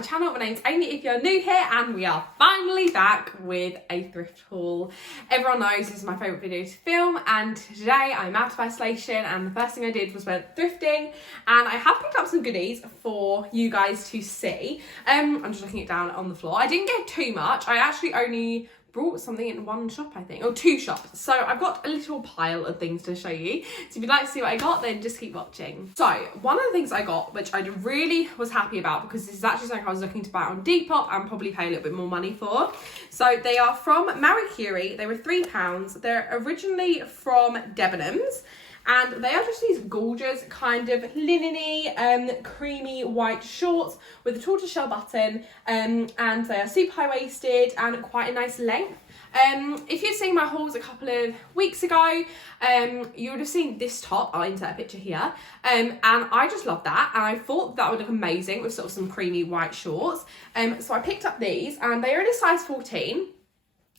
my channel. My name's Amy if you're new here, and we are finally back with a thrift haul. Everyone knows this is my favourite video to film, and today I'm out of isolation and the first thing I did was went thrifting, and I have picked up some goodies for you guys to see. I'm just looking it down on the floor. I didn't get too much. I actually only brought something in one shop, I think, or two shops. So I've got a little pile of things to show you. So if you'd like to see what I got, then just keep watching. So one of the things I got, which I really was happy about, because this is actually something I was looking to buy on Depop and probably pay a little bit more money for. So they are from Marie Curie. They were £3. They're originally from Debenhams. And they are just these gorgeous kind of linen-y, creamy white shorts with a tortoiseshell button, and they are super high-waisted and quite a nice length. If you'd seen my hauls a couple of weeks ago, you would have seen this top. I'll insert a picture here. And I just love that, and I thought that would look amazing with sort of some creamy white shorts. So I picked up these, and they are in a size 14.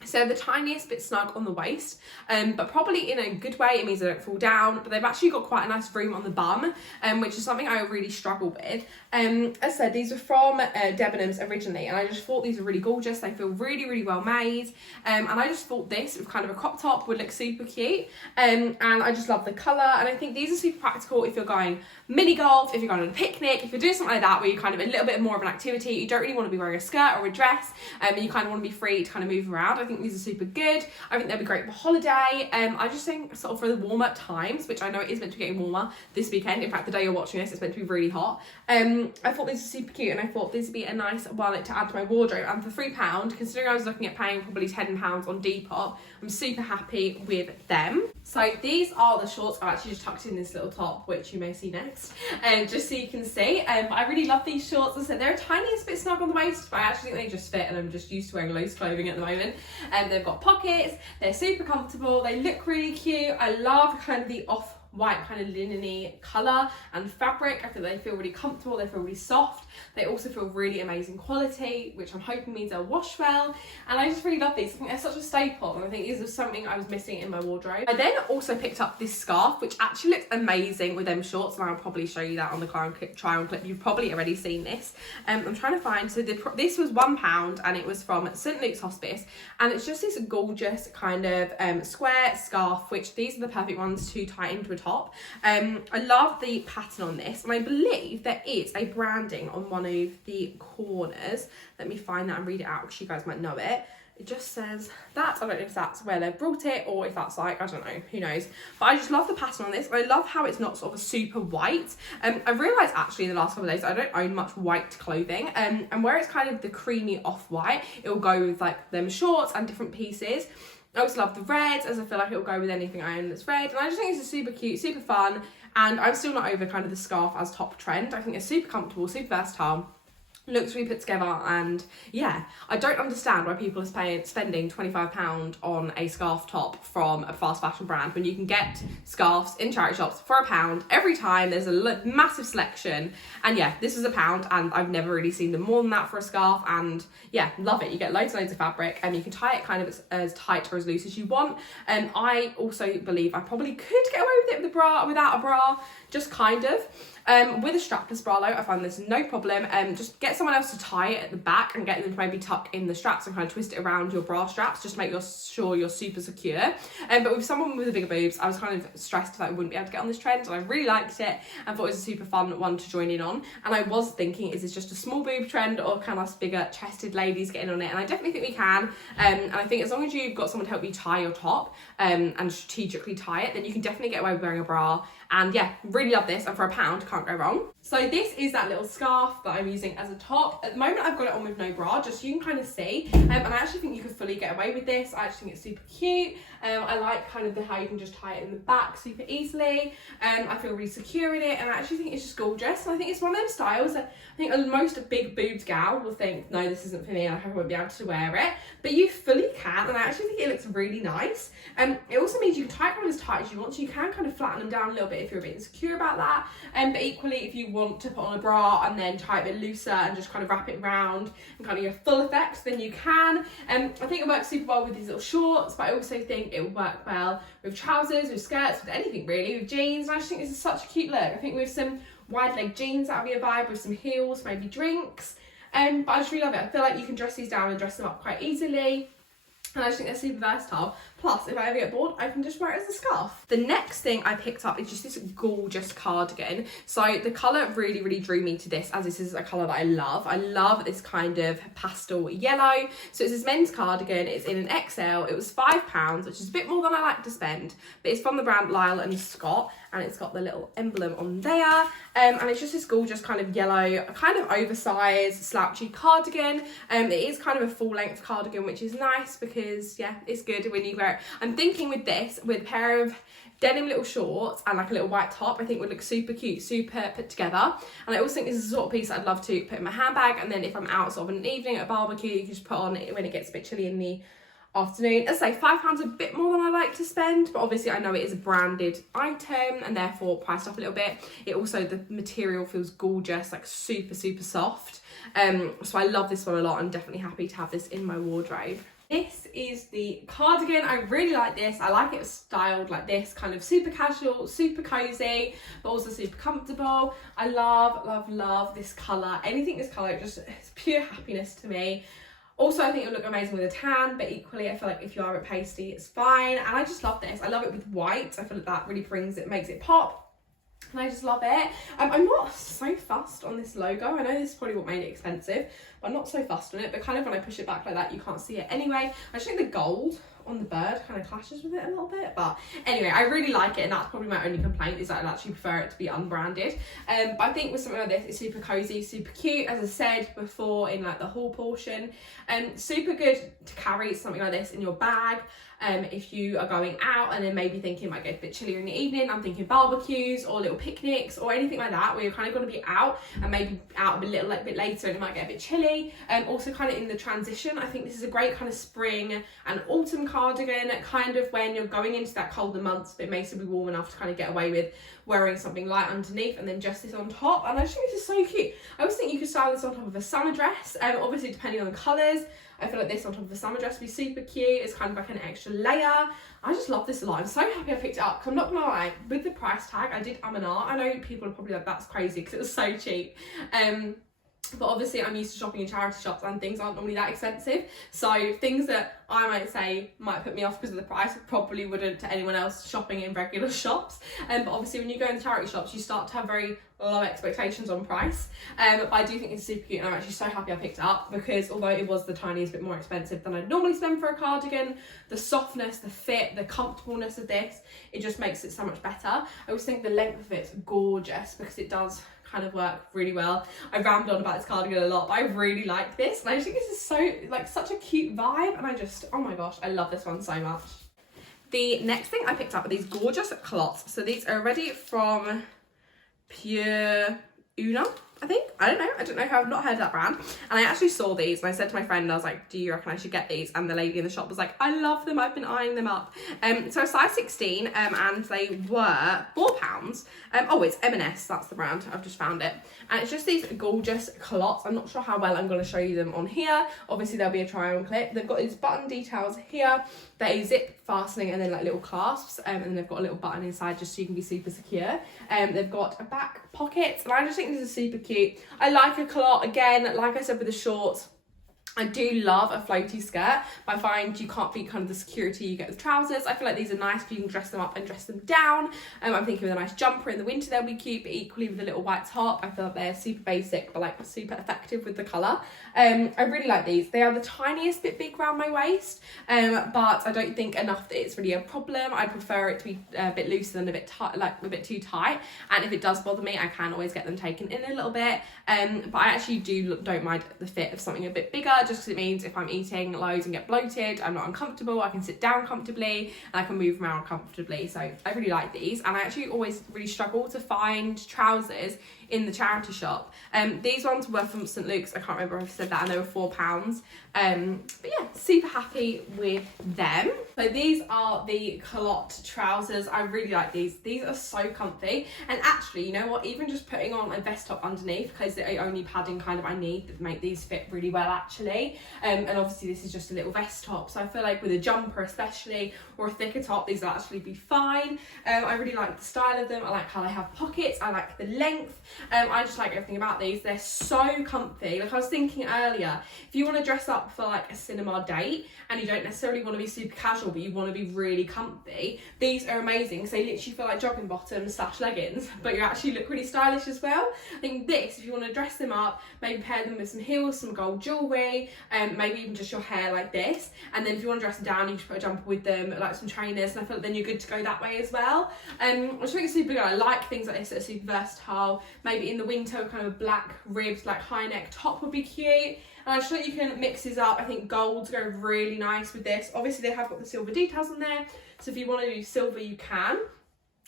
So the tiniest bit snug on the waist, but probably in a good way. It means they don't fall down, but they've actually got quite a nice room on the bum, which is something I really struggle with. As I said, these were from Debenhams originally, and I just thought these were really gorgeous. They feel really, really well made, and I just thought this with kind of a crop top would look super cute, and I just love the colour, and I think these are super practical if you're going mini golf, if you're going on a picnic, if you're doing something like that where you're kind of a little bit more of an activity, you don't really want to be wearing a skirt or a dress, and you kind of want to be free to kind of move around. I think these are super good. I think they'll be great for holiday. I just think sort of for the warmer times, which I know it is meant to be getting warmer this weekend. In fact, the day you're watching this, it's meant to be really hot. I thought these were super cute, and I thought this would be a nice one to add to my wardrobe. And for £3, considering I was looking at paying probably £10 on Depop, I'm super happy with them. So these are the shorts. I've actually just tucked in this little top, which you may see next, just so you can see. I really love these shorts. As I said, they're a tiniest bit snug on the waist, but I actually think they just fit, and I'm just used to wearing loose clothing at the moment. They've got pockets, they're super comfortable, they look really cute. I love kind of the off-white kind of linen-y colour and fabric. I think they feel really comfortable, they feel really soft. They also feel really amazing quality, which I'm hoping means they'll wash well. And I just really love these. I think they're such a staple, and I think these are something I was missing in my wardrobe. I then also picked up this scarf, which actually looks amazing with them shorts, and I'll probably show you that on the try-on clip. You've probably already seen this. I'm trying to find, so this was £1, and it was from St Luke's Hospice, and it's just this gorgeous kind of square scarf, which these are the perfect ones to tie into a top. I love the pattern on this, and I believe there is a branding on one of the corners. Let me find that and read it out, because you guys might know it. It just says that. I don't know if that's where they've brought it, or if that's like, I don't know, who knows. But I just love the pattern on this. I love how it's not sort of super white. I've realised actually in the last couple of days I don't own much white clothing, and where it's kind of the creamy off-white, it will go with like them shorts and different pieces. I also love the reds, as I feel like it will go with anything I own that's red, and I just think it's super cute, super fun, and I'm still not over kind of the scarf as top trend. I think it's super comfortable, super versatile, looks really put together, and yeah, I don't understand why people are spending £25 on a scarf top from a fast fashion brand when you can get scarves in charity shops for £1 every time. There's a massive selection, and yeah, this is £1, and I've never really seen them more than that for a scarf, and yeah, love it. You get loads and loads of fabric, and you can tie it kind of as tight or as loose as you want. I also believe I probably could get away with it with a bra, without a bra, just kind of. With a strapless bra though, I find this no problem. Just get someone else to tie it at the back and get them to maybe tuck in the straps and kind of twist it around your bra straps, just to make sure you're super secure. But with someone with the bigger boobs, I was kind of stressed that I wouldn't be able to get on this trend, and I really liked it and thought it was a super fun one to join in on. And I was thinking, is this just a small boob trend, or can us bigger chested ladies get in on it? And I definitely think we can. And I think as long as you've got someone to help you tie your top, and strategically tie it, then you can definitely get away with wearing a bra. And yeah, really love this, and for £1, can't go wrong. So this is that little scarf that I'm using as a top. At the moment I've got it on with no bra, just so you can kind of see, and I actually think you could fully get away with this. I actually think it's super cute. I like kind of how you can just tie it in the back super easily. I feel really secure in it, and I actually think it's just gorgeous. And I think it's one of those styles that I think most big boobed gal will think, no, this isn't for me, I won't be able to wear it. But you fully can, and I actually think it looks really nice. It also means you can tie it kind of as tight as you want, so you can kind of flatten them down a little bit if you're a bit insecure about that. But equally, if you want to put on a bra and then tie it a bit looser and just kind of wrap it around and kind of your full effect, then you can. I think it works super well with these little shorts, but I also think it will work well with trousers, with skirts, with anything really, with jeans. And I just think this is such a cute look. I think with some wide leg jeans, that'll be a vibe, with some heels, maybe drinks. But I just really love it. I feel like you can dress these down and dress them up quite easily. And I just think they're super versatile. Plus, if I ever get bored, I can just wear it as a scarf. The next thing I picked up is just this gorgeous cardigan. So the colour really, really drew me to this, as this is a colour that I love. I love this kind of pastel yellow. So it's this men's cardigan. It's in an XL. It was £5, which is a bit more than I like to spend. But it's from the brand Lyle and Scott. And it's got the little emblem on there. And it's just this gorgeous kind of yellow, kind of oversized, slouchy cardigan. It is kind of a full length cardigan, which is nice because, yeah, it's good when you wear it. I'm thinking with this, with a pair of denim little shorts and like a little white top, I think would look super cute, super put together. And I also think this is the sort of piece that I'd love to put in my handbag. And then if I'm out sort of in an evening at a barbecue, you can just put on it when it gets a bit chilly in the afternoon. As I say, £5 a bit more than I like to spend, but obviously I know it is a branded item and therefore priced up a little bit. It also, the material feels gorgeous, like super soft. So I love this one a lot. I'm definitely happy to have this in my wardrobe. This is the cardigan. I really like this. I like it styled like this, kind of super casual, super cozy, but also super comfortable. I love this colour. Anything this colour, it's pure happiness to me. Also, I think it'll look amazing with a tan, but equally, I feel like if you are a bit pasty, it's fine. And I just love this. I love it with white. I feel like that really makes it pop. And I just love it. I'm not so fussed on this logo. I know this is probably what made it expensive, but I'm not so fussed on it. But kind of when I push it back like that, you can't see it anyway. I just think the gold on the bird kind of clashes with it a little bit, but anyway, I really like it, and that's probably my only complaint, is that I actually prefer it to be unbranded. But I think with something like this, it's super cozy, super cute, as I said before in like the haul portion. Super good to carry something like this in your bag. If you are going out and then maybe thinking it might get a bit chillier in the evening, I'm thinking barbecues or little picnics or anything like that, where you're kind of going to be out and maybe out a bit later and it might get a bit chilly. Also kind of in the transition, I think this is a great kind of spring and autumn cardigan, kind of when you're going into that colder months, but it may still be warm enough to kind of get away with wearing something light underneath and then just this on top. And I just think this is so cute. I always think you could style this on top of a summer dress, obviously depending on the colours. I feel like this on top of a summer dress would be super cute. It's kind of like an extra layer. I just love this a lot. I'm so happy I picked it up. 'Cause I'm not gonna lie, with the price tag, I did and ah. I know people are probably like, that's crazy because it was so cheap. But obviously I'm used to shopping in charity shops and things aren't normally that expensive. So things that I might say might put me off because of the price probably wouldn't to anyone else shopping in regular shops. But obviously when you go in the charity shops, you start to have very low expectations on price. But I do think it's super cute, and I'm actually so happy I picked it up because although it was the tiniest bit more expensive than I'd normally spend for a cardigan, the softness, the fit, the comfortableness of this, it just makes it so much better. I always think the length of it's gorgeous because it does kind of work really well. I rambled on about this cardigan a lot, but I really like this, and I just think this is so, like, such a cute vibe, and I just, oh my gosh, I love this one so much. The next thing I picked up are these gorgeous cloths. So these are already from Pure Una, I think. I don't know, I've not heard of that brand. And I actually saw these and I said to my friend, I was like, do you reckon I should get these? And the lady in the shop was like, I love them, I've been eyeing them up. So a size 16, and they were £4. Oh, it's M&S, that's the brand, I've just found it. And it's just these gorgeous culottes. I'm not sure how well I'm going to show you them on here. Obviously there'll be a try on clip. They've got these button details here. They're a zip fastening and then like little clasps, and then they've got a little button inside just so you can be super secure. They've got a back pocket, and I just think this is super cute. I like a culotte, again, like I said with the shorts, I do love a floaty skirt, but I find you can't beat kind of the security you get with trousers. I feel like these are nice because you can dress them up and dress them down. I'm thinking with a nice jumper in the winter they'll be cute, but equally with a little white top, I feel like they're super basic but like super effective with the colour. I really like these. They are the tiniest bit big around my waist, but I don't think enough that it's really a problem. I prefer it to be a bit looser than a bit tight, like a bit too tight. And if it does bother me, I can always get them taken in a little bit. But I actually don't mind the fit of something a bit bigger, just because it means if I'm eating loads and get bloated, I'm not uncomfortable, I can sit down comfortably and I can move around comfortably. So I really like these, and I actually always really struggle to find trousers in the charity shop. These ones were from St Luke's, I can't remember if I said that, and they were £4. But yeah, super happy with them. So these are the culotte trousers. I really like these. These are so comfy, and actually, you know what, even just putting on a vest top underneath, because the only padding kind of I need that make these fit really well actually. me. And obviously this is just a little vest top, so I feel like with a jumper especially, or a thicker top, these will actually be fine. I really like the style of them. I like how they have pockets. I like the length. I just like everything about these. They're so comfy. Like I was thinking earlier, if you want to dress up for like a cinema date and you don't necessarily want to be super casual, but you want to be really comfy, these are amazing because they literally feel like jogging bottoms / leggings, but you actually look really stylish as well. I think this, if you want to dress them up, maybe pair them with some heels, some gold jewellery, maybe even just your hair like this, and then if you want to dress them down, you just put a jumper with them, like some trainers, and I feel like then you're good to go that way as well. I just think it's super good. I like things like this that are super versatile. Maybe in the winter, kind of a black ribbed, like high neck top would be cute. And I just think you can mix these up. I think golds go really nice with this. Obviously they have got the silver details on there, so if you want to do silver, you can.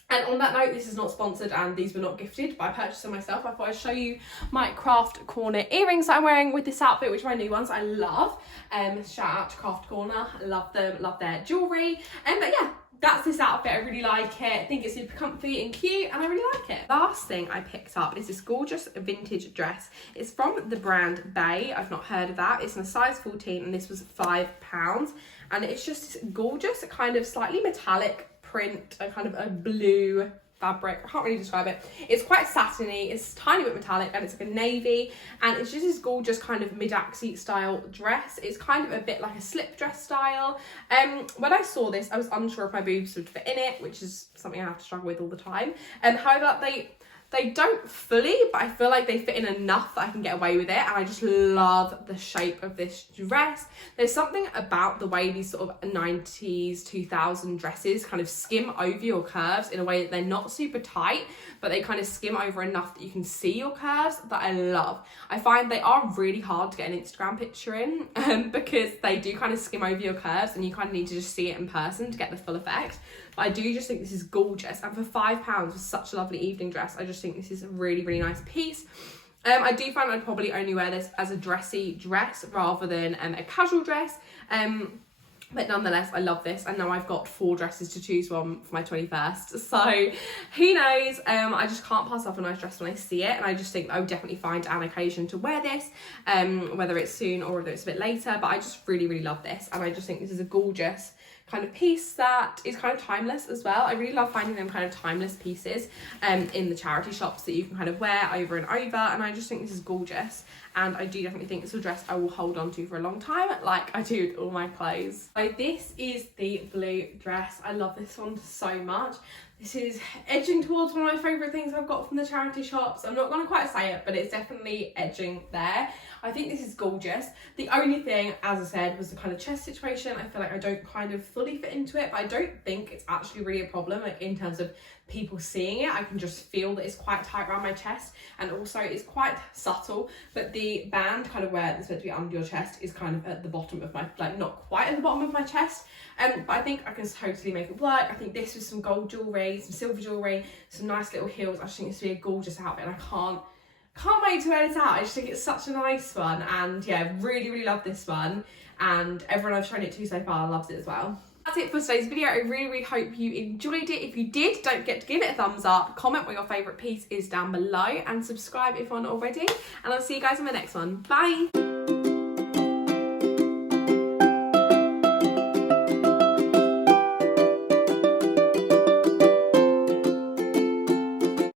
And on that note, this is not sponsored and these were not gifted, but I purchased them myself. I thought I'd show you my Craft Corner earrings that I'm wearing with this outfit, which are my new ones I love. Shout out to Craft Corner. I love them, love their jewellery. But yeah, that's this outfit. I really like it. I think it's super comfy and cute and I really like it. Last thing I picked up is this gorgeous vintage dress. It's from the brand Bay. I've not heard of that. It's in a size 14 and this was £5. And it's just gorgeous, kind of slightly metallic print, a kind of a blue fabric. I can't really describe it. It's quite satiny, it's a tiny bit metallic, and it's like a navy, and it's just this gorgeous kind of mid-axi style dress. It's kind of a bit like a slip dress style. When I saw this, I was unsure if my boobs would fit in it, which is something I have to struggle with all the time. However, they don't fully, but I feel like they fit in enough that I can get away with it, and I just love the shape of this dress. There's something about the way these sort of 90s, 2000 dresses kind of skim over your curves in a way that they're not super tight, but they kind of skim over enough that you can see your curves, that I love. I find they are really hard to get an Instagram picture in because they do kind of skim over your curves and you kind of need to just see it in person to get the full effect. But I do just think this is gorgeous, and for £5 for such a lovely evening dress, I just think this is a really, really nice piece. I do find I'd probably only wear this as a dressy dress rather than a casual dress. But nonetheless, I love this, and now I've got 4 dresses to choose from for my 21st. So who knows? I just can't pass up a nice dress when I see it, and I just think I would definitely find an occasion to wear this, whether it's soon or whether it's a bit later. But I just really, really love this, and I just think this is a gorgeous kind of piece that is kind of timeless as well. I really love finding them kind of timeless pieces in the charity shops that you can kind of wear over and over, and I just think this is gorgeous, and I do definitely think it's a dress I will hold on to for a long time, like I do with all my clothes. So this is the blue dress. I love this one so much. This is edging towards one of my favourite things I've got from the charity shops. I'm not going to quite say it, but it's definitely edging there. I think this is gorgeous. The only thing, as I said, was the kind of chest situation. I feel like I don't kind of fully fit into it, but I don't think it's actually really a problem, like in terms of people seeing it. I can just feel that it's quite tight around my chest, and also it's quite subtle, but the band kind of where it's meant to be under your chest is kind of at the bottom of my, like not quite at the bottom of my chest, but I think I can totally make it work. I think this with some gold jewellery, some silver jewellery, some nice little heels, I just think this would be a gorgeous outfit, and I can't wait to wear it out. I just think it's such a nice one, and yeah, really, really love this one, and everyone I've shown it to so far loves it as well. That's it for today's video. I really, really hope you enjoyed it. If you did, don't forget to give it a thumbs up, comment what your favourite piece is down below, and subscribe if you're not already, and I'll see you guys in the next one. Bye!